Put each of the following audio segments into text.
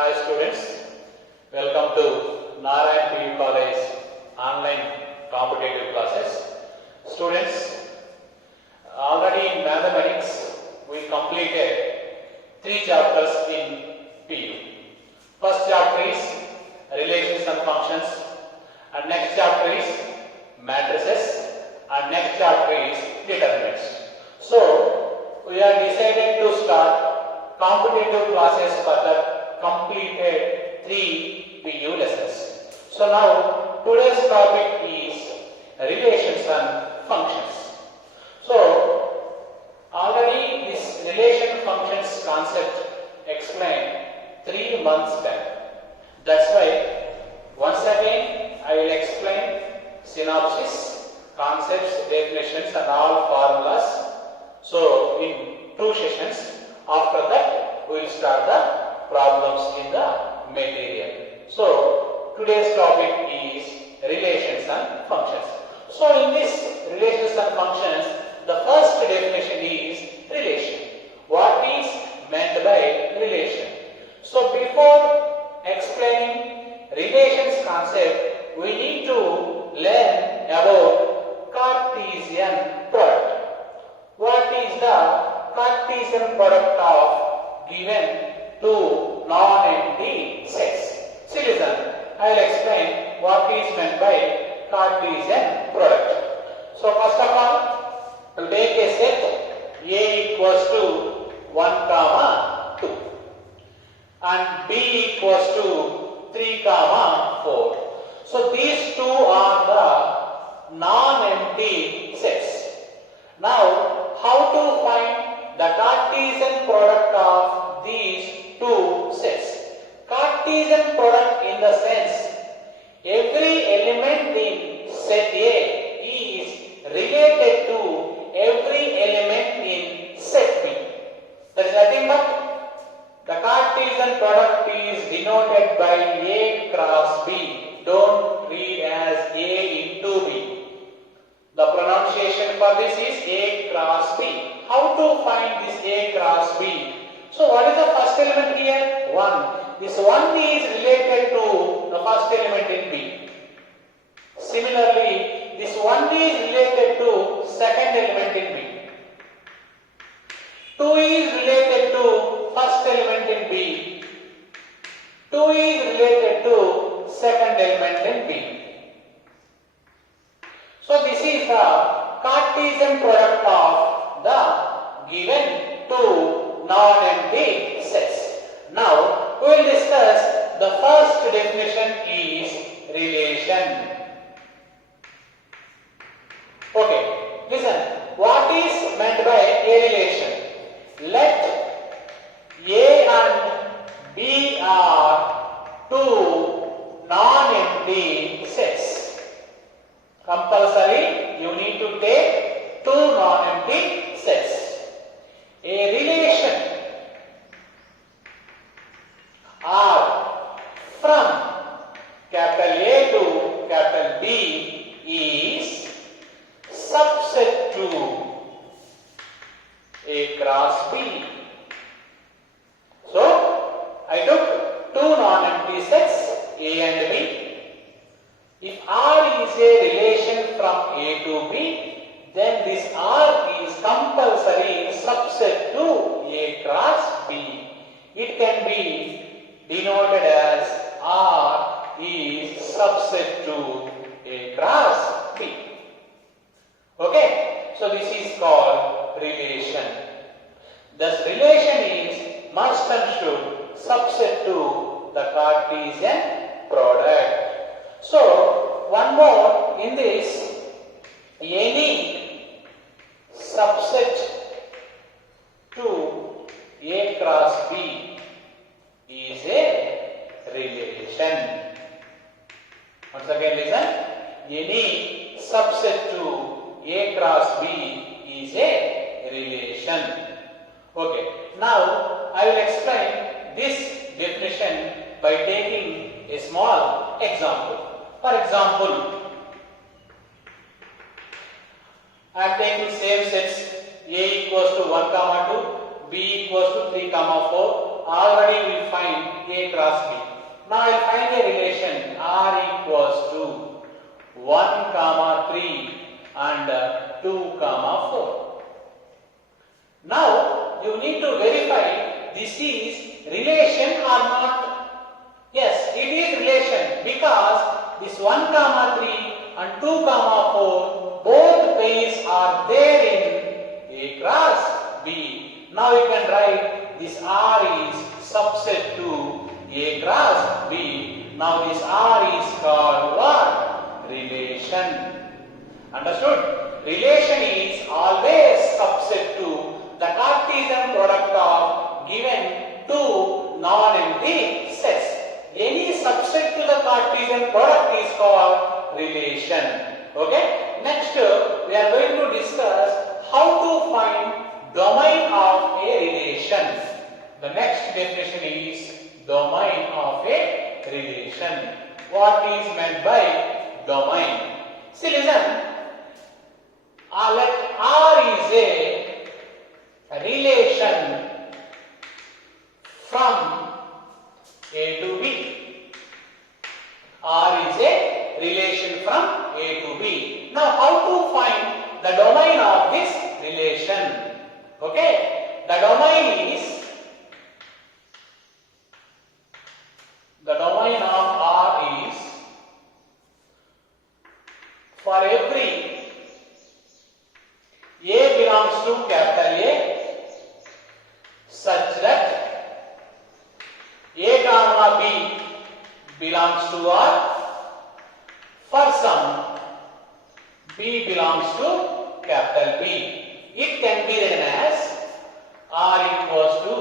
Hi students, welcome to Narayan PU College online competitive classes. Students, already in mathematics we completed 3 chapters in PU. First chapter is relations and functions, and next chapter is matrices, and next chapter is determinants. So we are decided to start competitive classes for the completed 3 PU lessons. So now today's topic is relations and functions. So already this relation functions concept explained 3 months back. That's why once again I will explain synopsis, concepts, definitions and all formulas. So in 2 sessions, after that we will start the problems in the material. So today's topic is relations and functions. So in this relations and functions, the first definition is relation. What is meant by relation? So before explaining relations concept, we need to learn about Cartesian product. What is the Cartesian product of given two non-empty sets? See, listen, I will explain what is meant by Cartesian product. So first of all, we will take a set A equals to 1 comma 2 and B equals to 3 comma 4. So these two are the non-empty sets. Now how to find the Cartesian product of these two sets? Cartesian product in the sense every element in set A is related to every element in set B. That is nothing but the Cartesian product is denoted by A cross B. Don't read as A into B. The pronunciation for this is A cross B. How to find this A cross B? So what is the first element here? 1. This 1 is related to the first element in B. Similarly, this 1 is related to second element in B. 2 is related to first element in B. 2 is related to second element in B. So this is the Cartesian product of the given two non-empty sets. Now we will discuss the first definition is relation. Okay, listen, what is meant by a relation? Let A and B are two non-empty sets. Compulsory you need to take two non-empty sets. A relation R from capital A to capital B is subset to A cross B. So I took two non-empty sets A and B. If R is a relation from A to B, then this R is compulsory subset to A cross B. It can be denoted as R is subset to A cross B. Okay, so this is called relation. Thus relation is must and should subset to the Cartesian product. So one more in this, any subset to A cross B is a relation. Once again listen, any subset to A cross B is a relation. Okay, now I will explain this definition by taking a small example. For example, I am taking same sets A equals to 1 comma 2, B equals to 3 comma 4 already we find A cross B. Now I will find a relation R equals to 1 comma 3 and 2 comma 4. Now you need to verify this is relation or not. Yes, it is relation because this 1 comma 3 and 2 comma 4 both pairs are there in A cross B. Now you can write this R is subset to A cross B. Now this R is called what? Relation. Understood? Relation is always subset to the Cartesian product of given two non-empty sets. Any subset to the Cartesian product is called relation. Okay? Next, we are going to discuss how to find domain of a relation. The next definition is domain of a relation. What is meant by domain? See, listen. Let R is a relation from A to B. R is a relation from A to B. Now, how to find the domain of this relation? Okay, the domain of R is for every A belongs to capital A such that A comma B belongs to R for some B belongs to capital B. It can be written as R equals to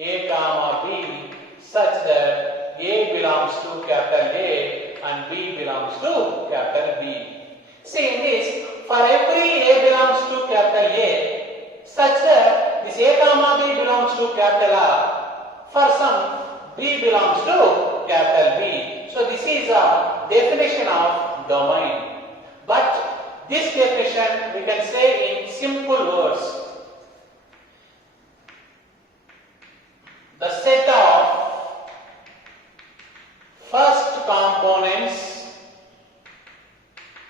A comma B such that A belongs to capital A and B belongs to capital B. See, in this, for every A belongs to capital A such that this A comma B belongs to capital R, for some B belongs to capital B. So this is a definition of domain. But this definition we can say in simple words. The set of first components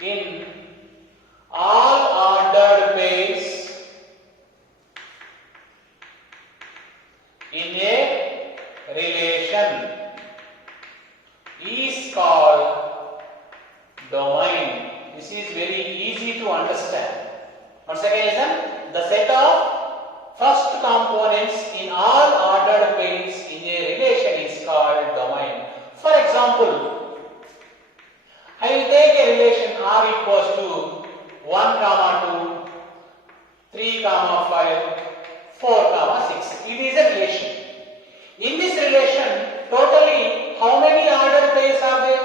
in all ordered pairs in a relation is called domain. This is very easy to understand. Once again, listen. The set of first components in all ordered pairs in a relation is called domain. For example, I will take a relation R equals to 1 comma 2, 3 comma 5, 4 comma 6. It is a relation. In this relation, totally how many ordered pairs are there?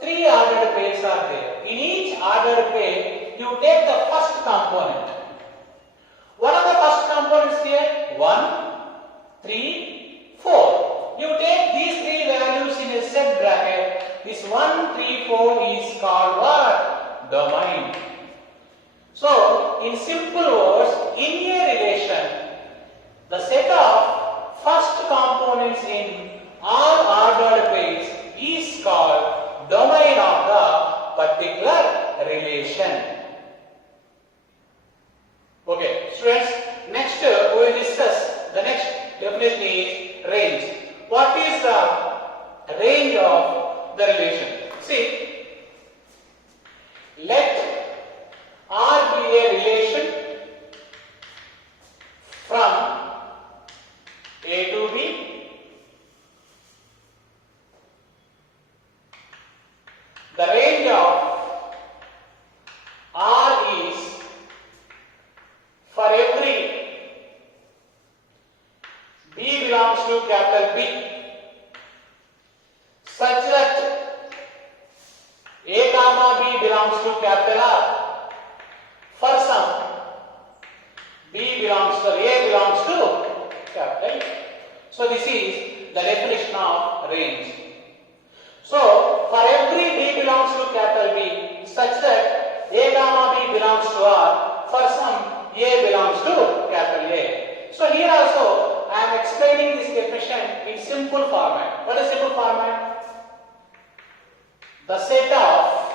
3 ordered pairs are there. In each ordered pair, you take the first component. What are the first components here? 1, 3, 4. You take these 3 values in a set bracket. This 1, 3, 4 is called what? Domain. So, in simple words, in a relation, the set of first components in all ordered pairs is called domain of the particular relation. Okay, students, next we will discuss the next definition is range. What is the range of the relation? See, let R be a relation from A to B. The range of R is for every B belongs to capital B such that A comma B belongs to capital R. For some B belongs to A belongs to capital. So this is the definition of range. So for every B belongs to capital B such that A comma B belongs to R, for some A belongs to capital A. So here also I am explaining this definition in simple format. What is simple format? The set of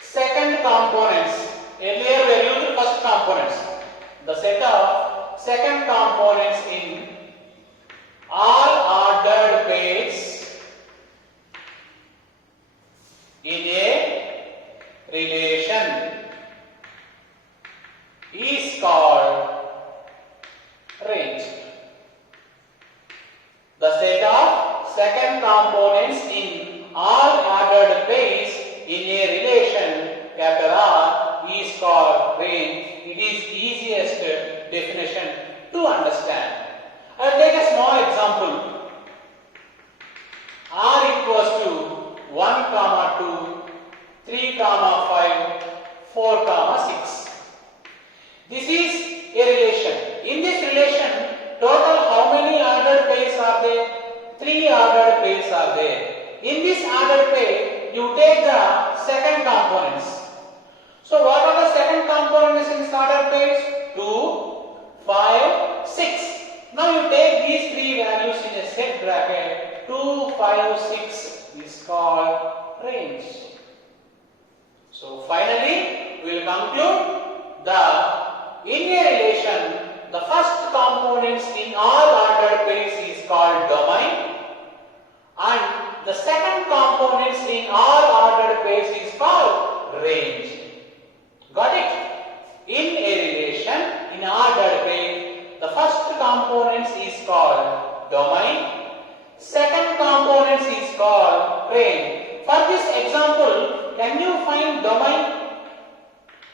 second components. Earlier we used first components. The set of second components in all ordered pairs in a relation is called range. The set of second components in all ordered pairs in a relation capital R is called range. It is easiest definition to understand. I will take a small example. R equals to 1, 2, 3, 5, 4, 6. This is a relation. In this relation, total how many ordered pairs are there? 3 ordered pairs are there. In this ordered pair, you take the second components. So what are the second components in this ordered pairs? 2, 5, 6. Now you take these three values in a set bracket. 2, 5, 6 is called range. So finally, we will conclude in a relation, the first components in all ordered pairs is called domain, and the second components in all ordered pairs is called range. Got it? In a relation, in ordered pair, the first components is called domain, second components is called range. For this example, can you find domain?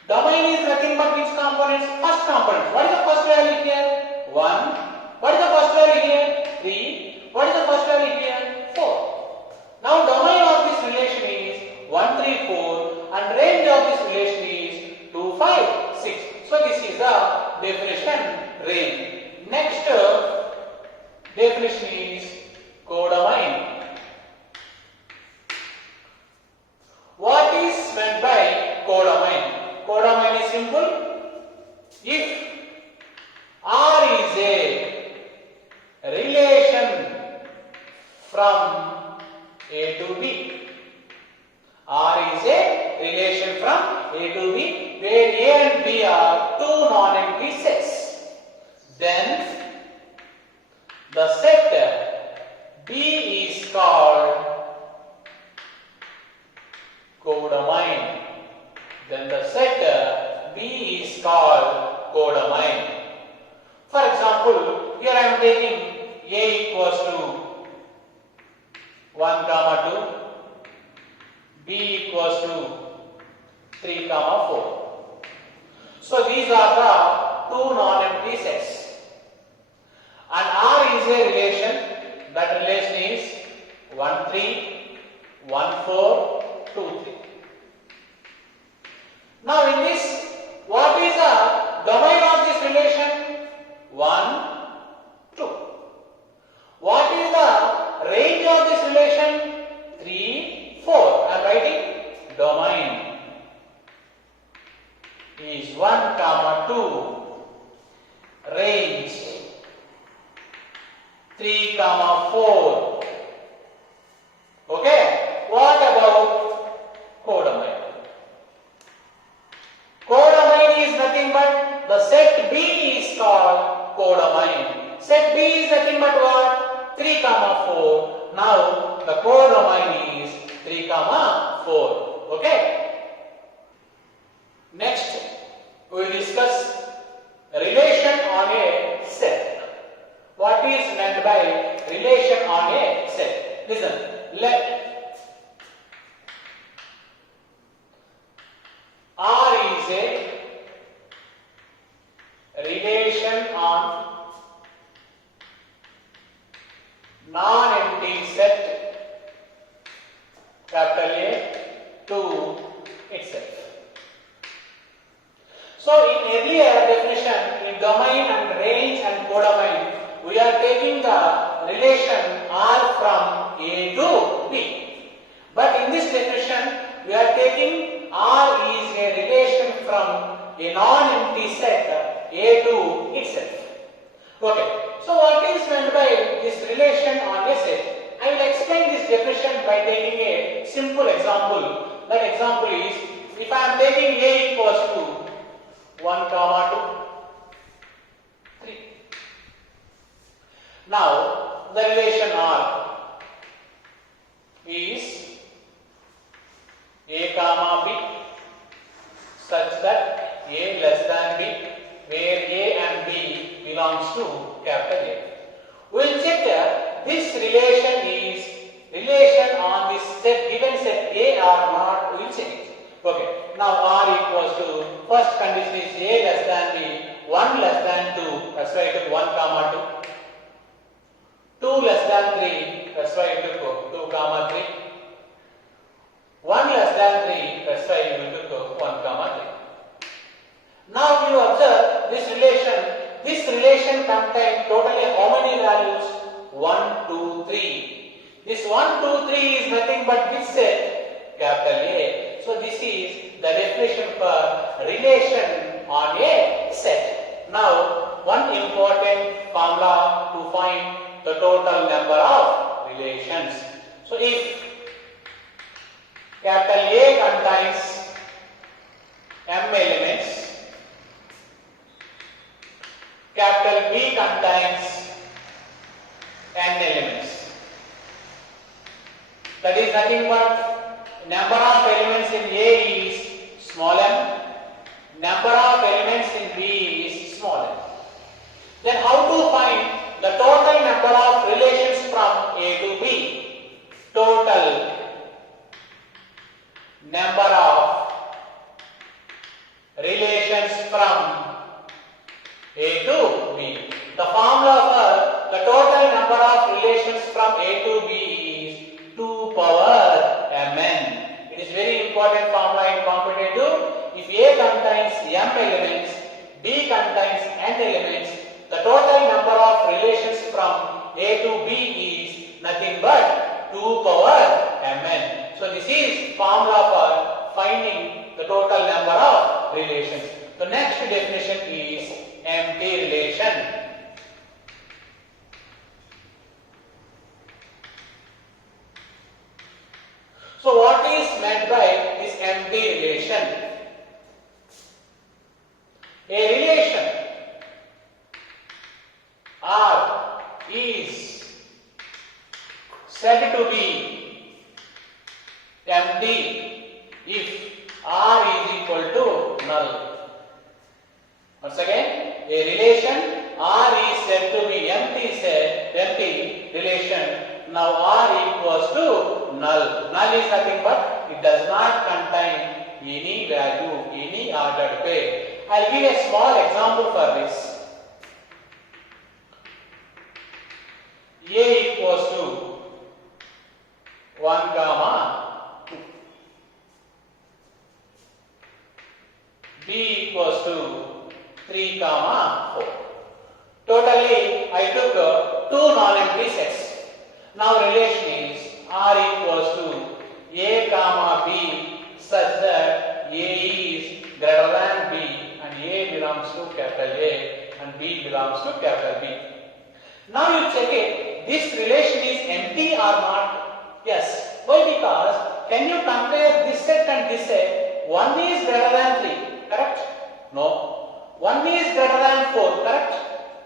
Domain is nothing but which components? First component. What is the first value here? 1. What is the first value here? 3. What is the first value here? 4. Now domain of this relation is 1, 3, 4 and range of this relation is 2, 5, 6. So this is the definition range. Next definition is codomain. What is meant by codomain? Codomain is simple. If R is a relation from A to B, R is a relation from A to B where A and B are two non-empty sets, then the set B is called codomain. Then the set B is called codomain. For example, here I am taking A equals to 1, 2, B equals to 3, 4. So these are the two non-empty sets. And R is a relation. That relation is 1, 3, 1, 4, 2, 3. Now in this, what is the domain of this relation? 1, 2. What is the range of this relation? 3, 4. I am writing domain is 1, 2. Range 3, 4. Okay. What about codomain? Codomain is nothing but the set B is called codomain. Set B is nothing but what? 3, 4. Now the codomain is 3, 4. Okay. Next, we will discuss relation on a set. What is meant by relation on a set? Listen. Let R is a relation on non-empty set capital A to itself. So in earlier definition, in domain and range and codomain, we are taking the relation R from A to B. But in this definition, we are taking R is a relation from a non-empty set A to itself. Okay. So what is meant by this relation on a set? I will explain this definition by taking a simple example. That example is, if I am taking A equals to 1 comma 2, 3. Now the relation R is A comma B such that A less than B, where A and B belongs to capital A. We will check that this relation is relation on this set, given set A or not, we will check it. Okay. Now R equals to, first condition is A less than B, 1 less than 2, that's why I took 1 comma 2. 2 less than 3, that's why I took 2 comma 3. 1 less than 3, that's why we took 1 comma 3. Now you observe this relation. This relation contains totally how many values? 1, 2, 3. This 1, 2, 3 is nothing but which set? Capital A. So this is the definition for relation on a set. Now one important formula to find the total number of relations. So if capital A contains m elements, capital B contains n elements. That is nothing but number of elements in A is small m, number of elements in B is small m. Then how to find the total number of relations from A to B? Total number of relations from A to B. The formula for the total number of relations from A to B is 2 power mn. It is very important formula in competitive. If A contains m elements, B contains n elements, the total number of relations from A to B is nothing but 2 power mn. So this is formula for finding the total number of relations. The next definition is empty relation. So what is meant by this empty relation? A relation R is said to be empty if R is equal to null. Once again, a relation R is said to be empty relation. Now R equals to null. Null is nothing but it does not contain any value, any ordered pair. I will give a small example for this. A equals to 1 comma 2. B equals to 3 comma 4. Totally I took 2 non-empty sets. Now relation is R equals to A comma B such that A is greater than B and A belongs to capital A and B belongs to capital B. Now you check it, this relation is empty or not? Yes. Why? Because can you compare this set and this set? 1 is greater than 3, correct? No. 1 is greater than 4, correct?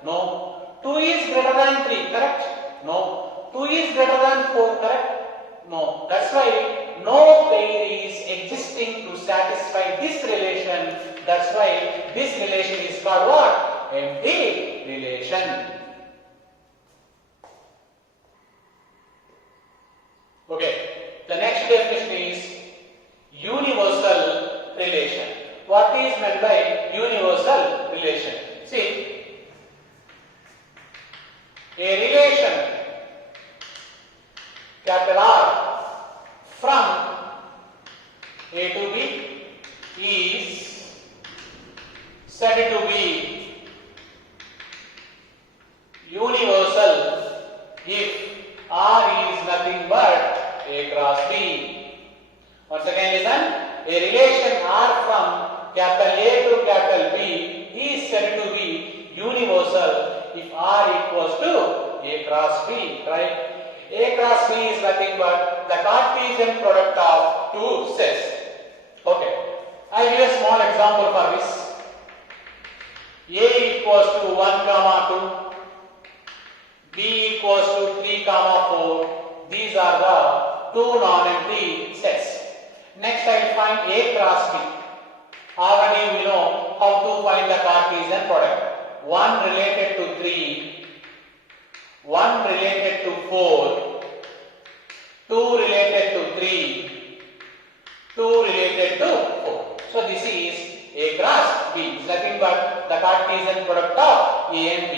No. 2 is greater than 3, correct? No. 2 is greater than 4, correct? No. That's why no pair is existing to satisfy this relation. That's why this relation is called what? Empty relation. Okay. The next definition is universal relation. What is meant by universal relation? See, a relation capital R from A to B is said to be universal if R is nothing but A cross B. Once again listen, a relation R from capital A to capital B is said to be universal if R equals to A cross B, right? A cross B is nothing but the Cartesian product of two sets. Okay, I give a small example for this. A equals to 1 comma 2, B equals to 3 comma 4. These are the two non-empty sets. Next I will find A cross B. Already we know how to find the Cartesian product. 1 related to 3, 1 related to 4, 2 related to 3, 2 related to 4. So this is A cross B. It's nothing but the Cartesian product of A and B.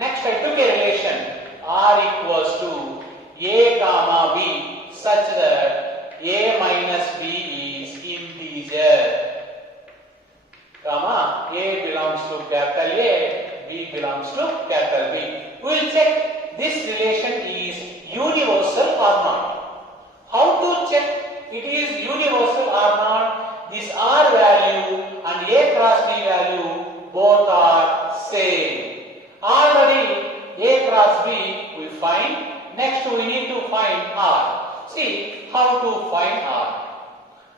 Next I took a relation R equals to A comma B such that A minus B is integer. Comma, A belongs to capital A, B belongs to capital B. We will check this relation is universal or not. How to check it is universal or not? This R value and A cross B value both are same. Already A cross B we find. Next we need to find R. See how to find R.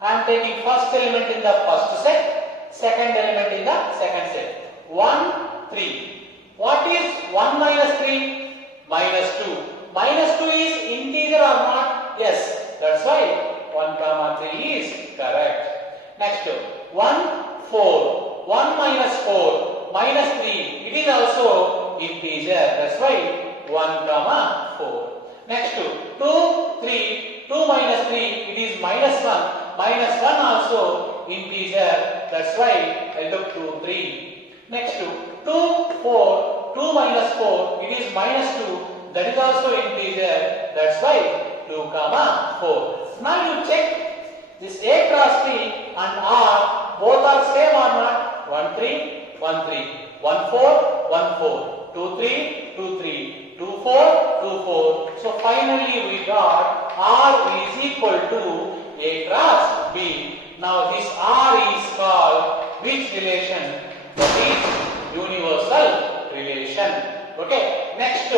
I am taking first element in the first set, second element in the second set. 1, 3. What is 1 minus 3? Minus 2. Minus 2 is integer or not? Yes. That's why 1 comma 3 is correct. Next 1, 4. 1 minus 4. Minus 3. It is also integer. That's why 1 comma 4. Next 2, 3. 2 minus 3. It is minus 1. Minus 1 also integer. That's why I took 2, 3. Next 2, 4. 2 minus 4. It is minus 2. That is also integer. That's why 2 comma 4. Now you check this A cross B and R both are same or not? 1, 3, 1, 3. 1, 4, 1, 4. 2, 3, 2, 3. 2, 4, 2, 4. So finally we got R is equal to A cross B. Now this R is called which relation? That is universal relation. Okay. Next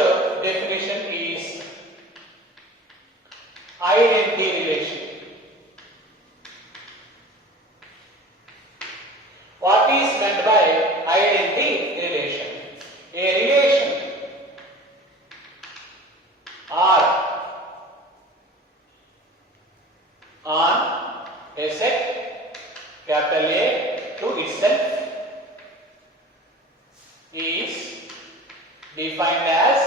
definition is identity relation. What is meant by identity relation? A relation R on a set capital A to itself is defined as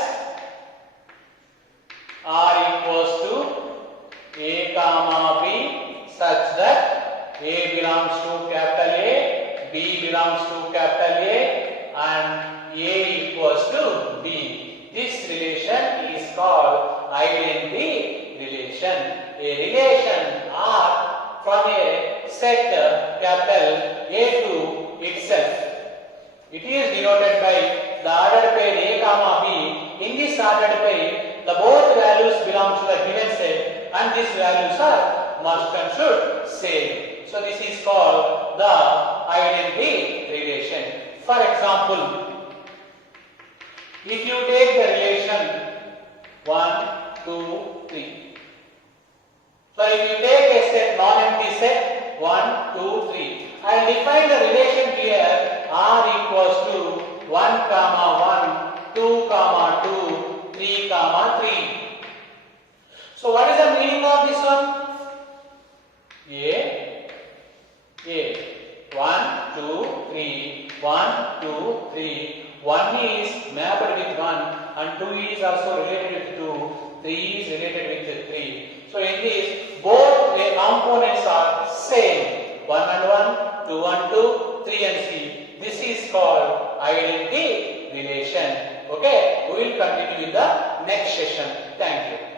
R equals to A comma B such that A belongs to capital A, B belongs to capital A and A equals to B. This relation is called identity relation. A relation R from a set capital A to itself. It is denoted by the ordered pair A comma B. In this ordered pair, the both values belong to the given set and these values are must and should same. So this is called the identity relation. For example, if you take the relation 1, 2, 3. So if you take a set non-empty set 1, 2, 3. I will define the relation here R equals to 1 comma 1, 2 comma 2, 3 comma 3. So what is the meaning of this one? A 1, 2, 3, 1, 2, 3. 1 is mapped with 1 and 2 is also related with 2, 3 is related with 3. So in this both the components are same. 1 and 1, 2 and 2, 3 and 3. This is called identity relation. Okay, we will continue in the next session. Thank you.